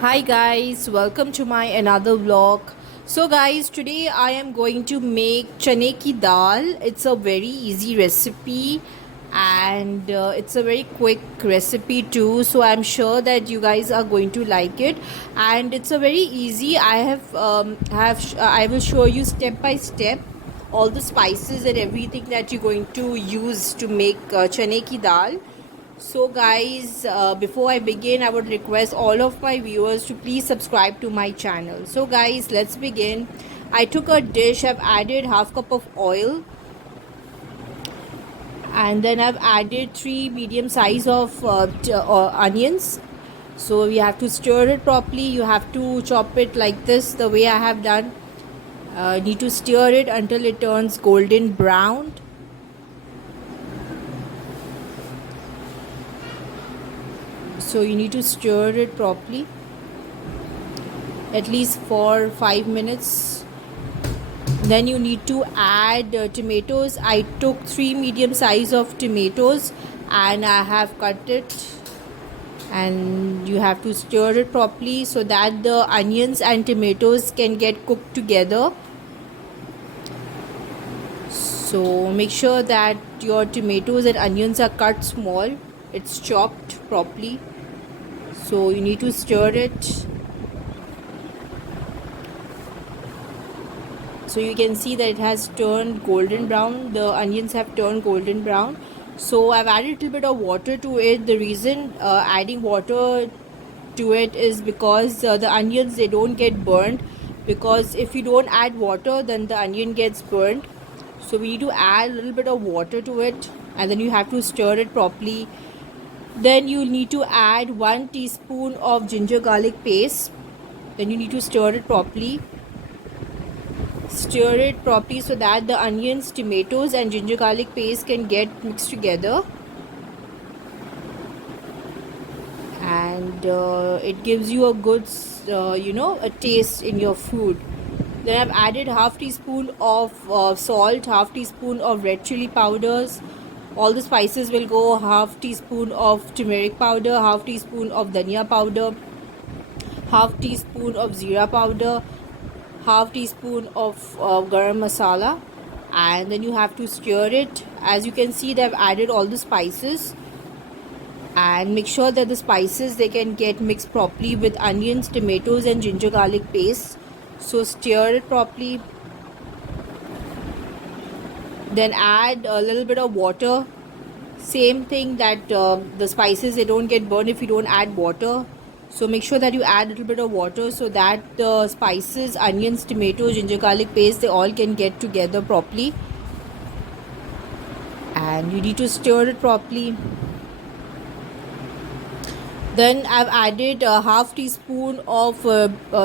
Hi guys, welcome to my another vlog. So guys, today I am going to make chane ki dal. It's a very easy recipe and it's a very quick recipe too. So I'm sure that you guys are going to like it, and it's a very easy. I will show you step by step all the spices and everything that you're going to use to make chane ki dal. So guys, before I begin, I would request all of my viewers to please subscribe to my channel. So guys, let's begin. I took a dish, I've added half cup of oil, and then I've added 3 medium size of onions. So we have to stir it properly. You have to chop it like this, the way I have done. Need to stir it until it turns golden brown. So you need to stir it properly at least for 5 minutes. Then you need to add tomatoes. I took 3 medium size of tomatoes and I have cut it, and you have to stir it properly so that the onions and tomatoes can get cooked together. So make sure that your tomatoes and onions are cut small, it's chopped properly. So you need to stir it. So you can see that it has turned golden brown, the onions have turned golden brown. So I've added a little bit of water to it. The reason adding water to it is because the onions, they don't get burned, because if you don't add water then the onion gets burnt. So we need to add a little bit of water to it, and then you have to stir it properly. Then you need to add 1 teaspoon of ginger garlic paste. Then you need to stir it properly. Stir it properly so that the onions, tomatoes and ginger garlic paste can get mixed together, and it gives you a good a taste in your food. Then I've added half teaspoon of salt, half teaspoon of red chili powders. All the spices will go: half teaspoon of turmeric powder, half teaspoon of dhania powder, half teaspoon of zira powder, half teaspoon of garam masala. And then you have to stir it. As you can see, they've added all the spices, and make sure that the spices, they can get mixed properly with onions, tomatoes and ginger garlic paste. So stir it properly. Then add a little bit of water. Same thing, that the spices, they don't get burned if you don't add water. So make sure that you add a little bit of water so that the spices, onions, tomatoes, ginger garlic paste, they all can get together properly. And you need to stir it properly. Then I've added a half teaspoon of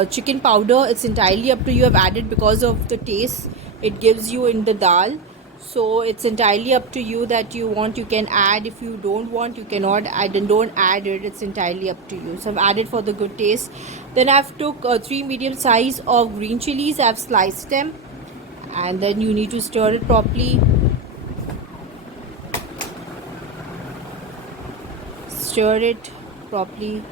chicken powder. It's entirely up to you. I've added because of the taste it gives you in the dal. So it's entirely up to you that you want, you can add. If you don't want, you cannot add, and don't add it. It's entirely up to you. So I've added for the good taste. Then I've took 3 medium size of green chilies. I've sliced them, and then you need to stir it properly. Stir it properly.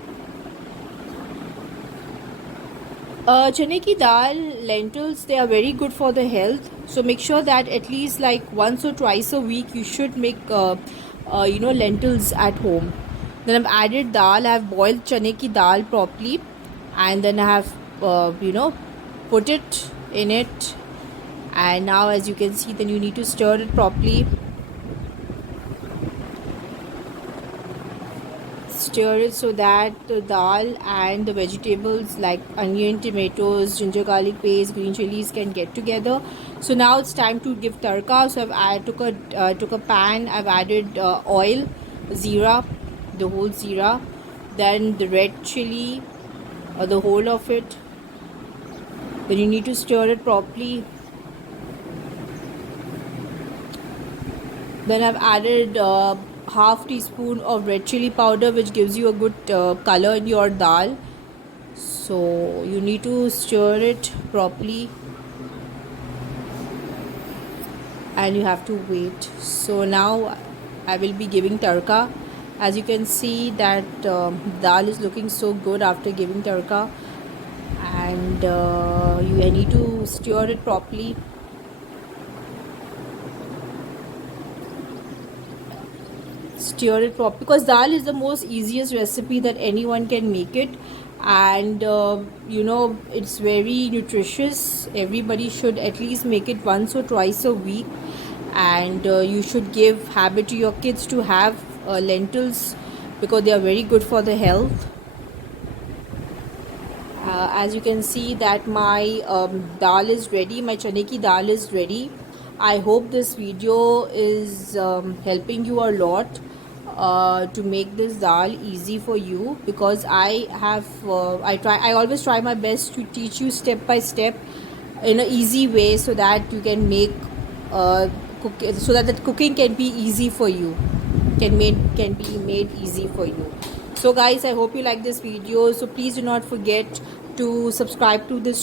Chane ki dal, lentils, they are very good for the health. So make sure that at least like once or twice a week you should make lentils at home. Then I've added dal. I've boiled chane ki dal properly, and then I have put it in it. And now, as you can see, then you need to stir it properly. Stir it so that the dal and the vegetables like onion, tomatoes, ginger garlic paste, green chilies can get together. So now it's time to give tarka. So I took a pan. I've added oil, zira, the whole zira, then the red chili, or the whole of it. Then you need to stir it properly. Then I've added half teaspoon of red chili powder, which gives you a good color in your dal. So you need to stir it properly, and you have to wait. So now I will be giving tarka. As you can see that dal is looking so good after giving tadka, and you need to stir it properly. Stir it properly, because dal is the most easiest recipe that anyone can make it. And it's very nutritious. Everybody should at least make it once or twice a week. And you should give habit to your kids to have lentils, because they are very good for the health. As you can see that my dal is ready, my chane ki dal is ready. I hope this video is helping you a lot to make this dal easy for you, because I always try my best to teach you step by step in an easy way, so that you can make so that the cooking can be easy for you, can be made easy for you. So guys, I hope you like this video. So please do not forget to subscribe to this